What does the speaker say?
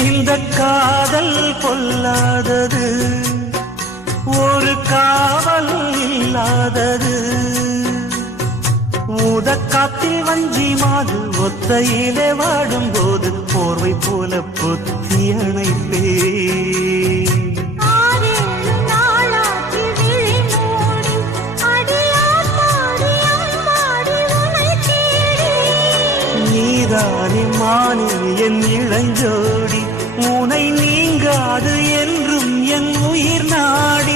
இந்த காதல் பொல்லாதது, ஒரு காவல் இல்லாதது. ஊதக்காத்தில் வஞ்சி மாது ஒத்தையிலே வாடும் போது போர்வை போல பொத்தி அணைப்பே. நீதானே மானே என் இளஞ்சோடி, உனை நீங்காது என்றும் என் உயிர் நாடி.